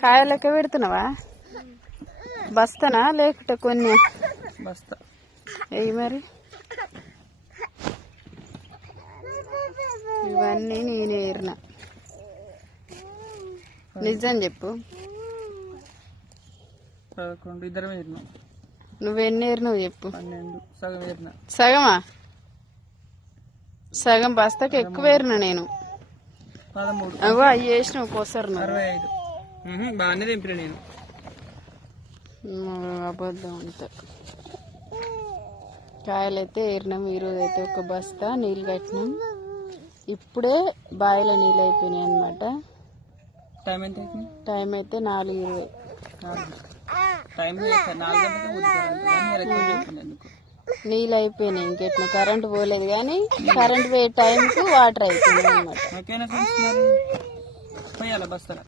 కాయ లెక్క పెడుతున్నావా? బస్తానా లేకుంటే కొన్ని? బస్తా. ఏవి మరి? ఇవన్నీ నేను ఏరిన. నిజం చెప్పు. 11 ఇద్దరం ఏరినాం. నువ్వెన్ని ఏరినావు చెప్పు. 12 సగం ఏరినా. సగమా? సగం బస్తాకి ఎక్కువ ఏరినా నేను. 13 అగో అవి వేసినావు కొసరు. 65 బాగానే తెంపిన నేను. అబద్ధం అంత. కాయలైతే ఏరినాం. ఈరోజు అయితే ఒక బస్తా నీళ్ళు కట్టినాం. ఇప్పుడే బావిలో నీళ్ళు అయిపోయినాయి అన్నమాట. టైం ఎంత అవుతుంది? టైం అయితే 4:20. నీళ్ళు అయిపోయినాయి. ఇంకెట్లా కరెంట్ పోలేదు కానీ కరెంట్ పోయే టైంకి వాటర్ అయిపోయినాయి అన్నమాట. బస్తాల